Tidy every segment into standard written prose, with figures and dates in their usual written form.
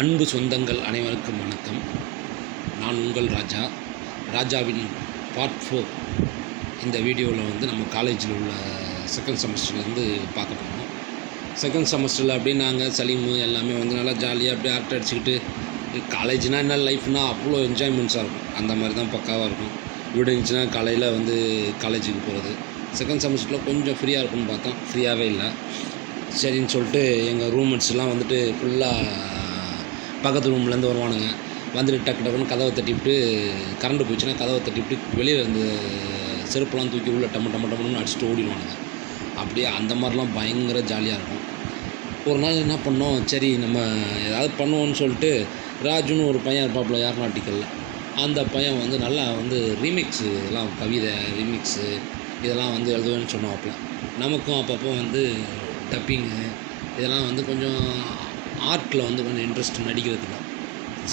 அன்பு சொந்தங்கள் அனைவருக்கும் வணக்கம். நான் உங்கள் ராஜாவின் பார்ட் 4. இந்த வீடியோவில் வந்து நம்ம காலேஜில் உள்ள செகண்ட் செமஸ்டர்லேருந்து பார்க்க போகிறோம். செகண்ட் செமஸ்டரில் அப்படியே நாங்கள் சலீமு எல்லாமே வந்து நல்லா ஜாலியாக அப்படியே ஆர்ட் அடிச்சுக்கிட்டு, காலேஜ்னால் என்ன லைஃப்னால் அவ்வளோ என்ஜாய்மெண்ட்ஸாக இருக்கும். அந்த மாதிரி தான் பக்காவாக இருக்கும். விடுஞ்சுன்னா காலையில் வந்து காலேஜுக்கு போகிறது. செகண்ட் செமஸ்டரில் கொஞ்சம் ஃப்ரீயாக இருக்கும்னு பார்த்தோம், ஃப்ரீயாகவே இல்லை. சரின்னு சொல்லிட்டு எங்கள் ரூம்மேட்ஸ்லாம் வந்துட்டு ஃபுல்லாக பக்கத்து ரூம்லேருந்து வருவானுங்க. வந்துட்டு டக்கு டக்குன்னு கதவை தட்டிவிட்டு, கரண்ட்டு போயிடுச்சுன்னா கதவை தட்டிவிட்டு வெளியில் இருந்து செருப்பெல்லாம் தூக்கி உள்ள டம்முன்னு அடிச்சுட்டு ஓடிடுவானுங்க. அப்படியே அந்த மாதிரிலாம் பயங்கர ஜாலியாக இருக்கும். ஒரு நாள் என்ன பண்ணோம், சரி நம்ம ஏதாவது பண்ணுவோன்னு சொல்லிட்டு ராஜுன்னு ஒரு பையன் இருப்பாப்புல ஏரோநாட்டிக்கலில். அந்த பையன் வந்து நல்லா வந்து ரீமிக்ஸு இதெல்லாம் கவிதை ரீமிக்ஸு இதெல்லாம் வந்து எழுதுவேன்னு சொன்னாப்புல. நமக்கும் அப்பப்போ வந்து டப்பிங்கு இதெல்லாம் வந்து கொஞ்சம் ஆர்ட்டில் வந்து கொஞ்சம் இன்ட்ரெஸ்ட் நடிக்கிறதுல.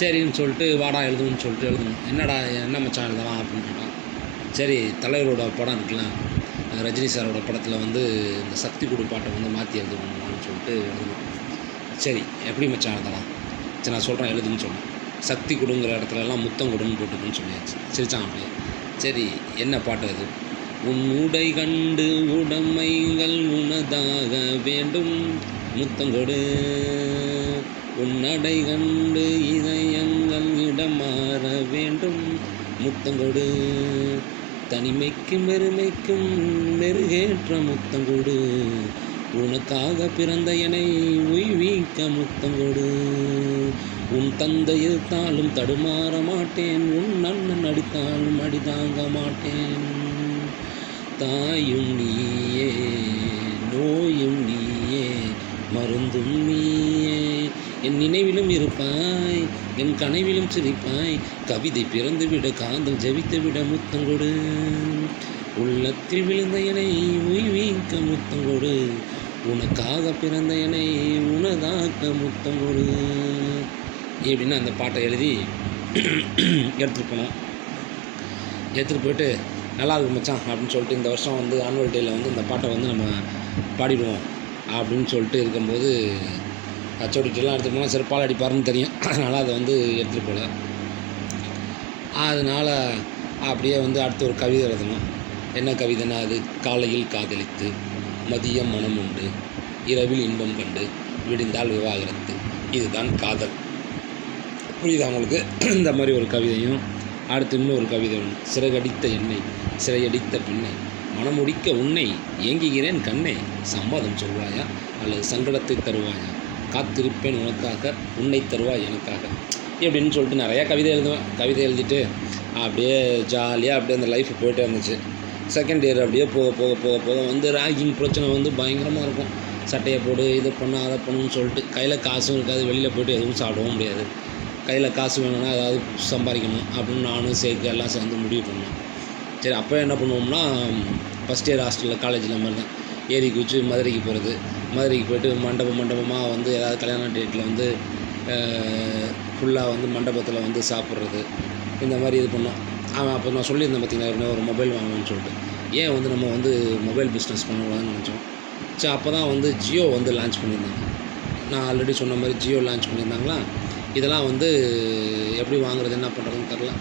சரின்னு சொல்லிட்டு வாடா எழுதுன்னு சொல்லிட்டு எழுதணும். என்னடா என்ன மச்சான் எழுதலாம் அப்படின்னு கேட்டான். சரி, தலைவரோட படம் இருக்குல்ல, ரஜினி சாரோட படத்தில் வந்து இந்த சக்தி கொடு பாட்டை வந்து மாற்றி எழுதுவான்னு சொல்லிட்டு எழுதணும். சரி, எப்படி மச்சான் எழுதலாம்? சரி நான் சொல்கிறேன் எழுதுன்னு சொன்னேன். சக்தி கொடுங்கிற இடத்துலலாம் முத்தம் கொடுன்னு போட்டுக்குன்னு சொல்லியாச்சு. சிரிச்சான் அப்படியே. சரி, என்ன பாட்டு அது? உன்னுடை கண்டு உடமைகள் உனதாக வேண்டும் முத்தங்கொடு, உன்னடை கண்டு இதயங்கள் இடமாற வேண்டும் முத்தங்கொடு, தனிமைக்கும் பெருமைக்கும் மெருகேற்ற முத்தங்கொடு, உனக்காக பிறந்த என்னை உய்விக்க முத்தங்கொடு, உன் தந்தை எதிர்த்தாலும் தடுமாற மாட்டேன், உன் அண்ணன் அடித்தாலும் அடிதாங்க மாட்டேன், தாயும் நீயே நோயும் நீயே மருந்தும் நீயே, என் நினைவிலும் இருப்பாய் என் கனவிலும் சிரிப்பாய், கவிதை பிறந்துவிட காதல் ஜெபித்துவிட முத்தங்கொடு, உள்ளத்தில் விழுந்த என்னை உய்விக்க முத்தங்கொடு, உனக்காக பிறந்த என்னை உனதாக்க முத்தங்கொடு எப்படின்னு அந்த பாட்டை எழுதி எடுத்துகிட்டு போனோம். எடுத்துகிட்டு போயிட்டு நல்லா இருக்கும் மச்சான் அப்படின்னு சொல்லிட்டு இந்த வருஷம் வந்து ஆனுவல் டேயில் வந்து இந்த பாட்டை வந்து நம்ம பாடிடுவோம் அப்படின்னு சொல்லிட்டு இருக்கும்போது அச்சோடிட்டெல்லாம் எடுத்துகிட்டு போனால் செருப்பால் அடிப்பாருன்னு தெரியும். அதனால் அதை வந்து எடுத்துகிட்டு போகல. அதனால் அப்படியே வந்து அடுத்து ஒரு கவிதை எழுதணும். என்ன கவிதைனா அது? காலையில் காதலித்து மதியம் மனம் உண்டு இரவில் இன்பம் கண்டு விடிந்தால் விவாகரத்து, இதுதான் காதல். புரியுதா உங்களுக்கு? இந்த மாதிரி ஒரு கவிதையும் அடுத்து இன்னொரு கவிதை ஒன்று. சிறகடித்த எண்ணெய் சிறையடித்த பெண்ணை மனமுடிக்க உன்னை ஏங்குகிறேன் கண்ணை, சம்மதம் சொல்வாயா அல்லது சங்கடத்தை தருவாயா, காத்திருப்பேன் உனக்காக உன்னை தருவாய் எனக்காக எப்படின்னு சொல்லிட்டு நிறையா கவிதை எழுதுவேன். கவிதை எழுதிட்டு அப்படியே ஜாலியாக அப்படியே அந்த லைஃப் போய்ட்டே இருந்துச்சு. செகண்ட் இயர் அப்படியே போக போக போக போக வந்து ராகிங் பிரச்சனை வந்து பயங்கரமாக இருக்கும். சட்டையை போடு, இதை பண்ண அதை பண்ணுன்னு சொல்லிட்டு கையில் காசும் இருக்காது, வெளியில் போய்ட்டு எதுவும் சாப்பிடவும் முடியாது. கையில் காசு வேணும்னா ஏதாவது சம்பாதிக்கணும் அப்படின்னு நானும் சேர்த்து எல்லாம் சேர்ந்து முடிவு பண்ணோம். சரி, அப்போ என்ன பண்ணுவோம்னா ஃபஸ்ட் இயர் ஹாஸ்டலில் காலேஜில் மாதிரி தான் ஏறி குச்சி மதுரைக்கு போகிறது. மதுரைக்கு போய்ட்டு மண்டபமாக வந்து ஏதாவது கல்யாண டேட்டில் வந்து ஃபுல்லாக வந்து மண்டபத்தில் வந்து சாப்பிட்றது, இந்த மாதிரி இது பண்ணோம். அப்போ நான் சொல்லியிருந்தேன் பார்த்தீங்கன்னா ஒரு மொபைல் வாங்கணும்னு சொல்லிட்டு. ஏன் வந்து நம்ம வந்து மொபைல் பிஸ்னஸ் பண்ணக்கூடாதுன்னு நினச்சோம். சரி, அப்போ தான் வந்து ஜியோ வந்து லான்ச் பண்ணியிருந்தாங்க. நான் ஆல்ரெடி சொன்ன மாதிரி ஜியோ லான்ச் பண்ணியிருந்தாங்களா. இதெல்லாம் வந்து எப்படி வாங்குறது என்ன பண்ணுறதுன்னு தெரில.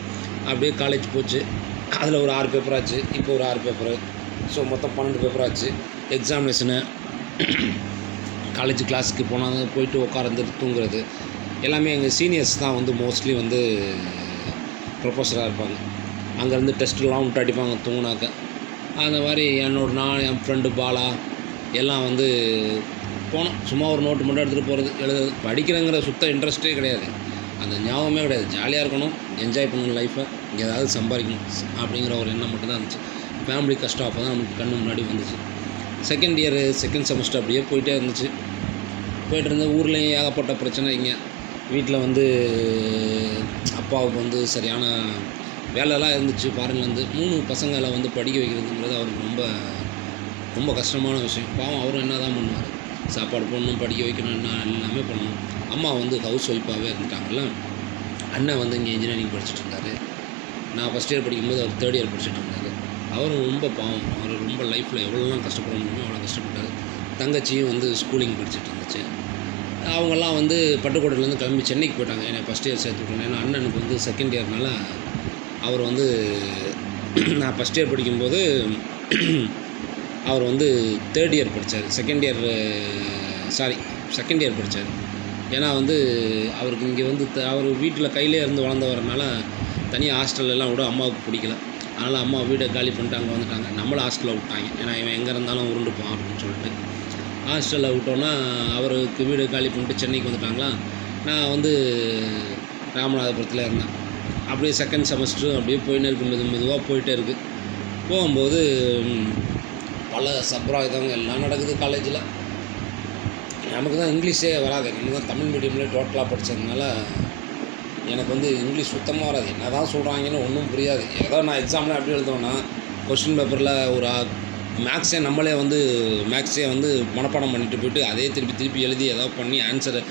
அப்படியே காலேஜ் போச்சு. அதில் ஒரு 6 பேப்பர் ஆச்சு. இப்போ ஒரு 6 பேப்பரு. ஸோ மொத்தம் 12 பேப்பர் ஆச்சு. எக்ஸாமினேஷனு, காலேஜ் கிளாஸுக்கு போனால் போயிட்டு உட்கார்ந்துட்டு தூங்குறது எல்லாமே எங்கள் சீனியர்ஸ் தான் வந்து மோஸ்ட்லி வந்து ப்ரொஃபஸராக இருப்பாங்க. அங்கேருந்து டெஸ்ட்லாம் விட்டு அடிப்பாங்க தூங்கினாக்க. அந்த மாதிரி நான் என் ஃப்ரெண்டு பாலா எல்லாம் வந்து போனோம். சும்மா ஒரு நோட்டு மட்டும் எடுத்துகிட்டு போகிறது, எழுதுறது. படிக்கிறங்கிற சுத்த இன்ட்ரெஸ்ட்டே கிடையாது, அந்த ஞாபகமே கிடையாது. ஜாலியாக இருக்கணும், என்ஜாய் பண்ணணும் லைஃப்பை, ஏதாவது சம்பாதிக்கணும் அப்படிங்கிற ஒரு எண்ணம் மட்டும் தான் இருந்துச்சு. ஃபேமிலி கஷ்டம் அப்போ தான் நமக்கு கண்ணு முன்னாடி வந்துச்சு. செகண்ட் இயரு செகண்ட் செமஸ்டர் அப்படியே போயிட்டே இருந்துச்சு. போய்ட்டு இருந்த ஊர்லேயும் ஏகப்பட்ட பிரச்சனை. இங்கே வீட்டில் வந்து அப்பாவுக்கு வந்து சரியான வேலைலாம் இருந்துச்சு. ஃபாரின்லேருந்து 3 பசங்களை வந்து படிக்க வைக்கிறதுங்கிறது அவருக்கு ரொம்ப ரொம்ப கஷ்டமான விஷயம். பாவம் அவரும் என்ன தான் பண்ணுவார், சாப்பாடு போடணும், படிக்க வைக்கணும், என்ன எல்லாமே பண்ணணும். அம்மா வந்து ஹவுஸ் ஒய்ஃபாகவே இருந்துட்டாங்கல்ல. அண்ணன் வந்து இங்கே இன்ஜினியரிங் படிச்சுட்டு இருந்தார். நான் ஃபஸ்ட் இயர் படிக்கும்போது அவர் தேர்ட் இயர் படிச்சுட்டு இருந்தார். அவரும் ரொம்ப பாவம், அவர் ரொம்ப லைஃப்பில் எவ்வளோலாம் கஷ்டப்பட முடியுமோ அவ்வளோ கஷ்டப்பட்டார். தங்கச்சியும் வந்து ஸ்கூலிங் படிச்சுட்டு இருந்துச்சு. அவங்கெல்லாம் வந்து பட்டுக்கோட்டையிலேருந்து கிளம்பி சென்னைக்கு போயிட்டாங்க. என்னை ஃபஸ்ட் இயர் சேர்த்து விட்டாங்க. ஏன்னா அண்ணனுக்கு வந்து செகண்ட் இயர்னால அவர் வந்து நான் ஃபஸ்ட் இயர் படிக்கும்போது அவர் வந்து தேர்ட் இயர் படித்தார். செகண்ட் இயர் படித்தார். ஏன்னா வந்து அவருக்கு இங்கே வந்து அவர் வீட்டில் கையிலே இருந்து வளர்ந்தவரனால தனியாக ஹாஸ்டல்லாம் விட அம்மாவுக்கு பிடிக்கல. அதனால் அம்மா வீடை காலி பண்ணிட்டு அங்கே வந்துட்டாங்க. நம்மளை ஹாஸ்டலில் விட்டாங்க. ஏன்னா இவன் எங்கே இருந்தாலும் உருண்டுப்பான் அப்படின்னு சொல்லிட்டு ஹாஸ்டலில் விட்டோன்னா அவருக்கு வீடு காலி பண்ணிட்டு சென்னைக்கு வந்துட்டாங்களா. நான் வந்து ராமநாதபுரத்தில் இருந்தேன். அப்படியே செகண்ட் செமஸ்டரும் அப்படியே போயின்னு இருக்குது, மெதுவாக போயிட்டே இருக்குது. போகும்போது பல சம்பிரதாயங்கள் எல்லாம் நடக்குது காலேஜில். நமக்கு தான் இங்கிலீஷே வராது. நம்ம தான் தமிழ் மீடியம்லேயே டோட்டலாக படித்ததுனால எனக்கு வந்து இங்கிலீஷ் சுத்தமாக வராது. என்ன தான் சொல்கிறாங்கன்னு ஒன்றும் புரியாது. ஏதோ நான் எக்ஸாமில் எப்படி எழுதுவேன்னா கொஸ்டின் பேப்பரில் ஒரு மேக்ஸே வந்து மனப்பாடம் பண்ணிட்டு போய்ட்டு அதே திருப்பி எழுதி ஏதாவது பண்ணி ஆன்சரை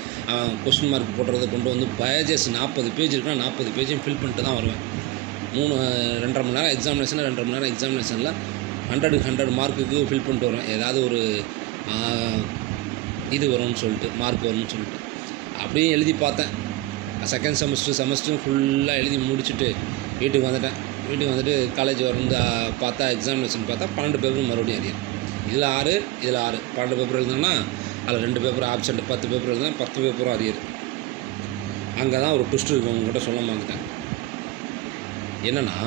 கொஸ்டின் மார்க் போடுறதை கொண்டு வந்து பயாஜஸ் 40 பேஜ் இருக்குன்னா 40 பேஜையும் ஃபில் பண்ணிட்டு தான் வருவேன். 2.5 மணி நேரம் எக்ஸாமினேஷனில் 2.5 மணி நேரம் எக்ஸாமினேஷனில் 100 மார்க்குக்கு ஃபில் பண்ணிட்டு வருவேன். ஏதாவது ஒரு இது வரும்னு சொல்லிட்டு மார்க் வரும்னு சொல்லிட்டு அப்படியே எழுதி பார்த்தேன். செகண்ட் செமஸ்டரும் ஃபுல்லாக எழுதி முடிச்சுட்டு வீட்டுக்கு வந்துட்டு காலேஜ் வந்து பார்த்தா எக்ஸாமினேஷன் பார்த்தா 12 பேப்பரும் மறுபடியும் அரியர். இதில் 6 12 பேப்பர் எழுதுனா அதில் 2 பேப்பர் ஆப்சென்ட், 10 பேப்பர் எழுதுனா 10 பேப்பரும் அரியர். அங்கே தான் ஒரு ட்விஸ்ட் இருக்குது, உங்கள்கிட்ட சொல்ல மறந்துட்டேன். என்னென்னா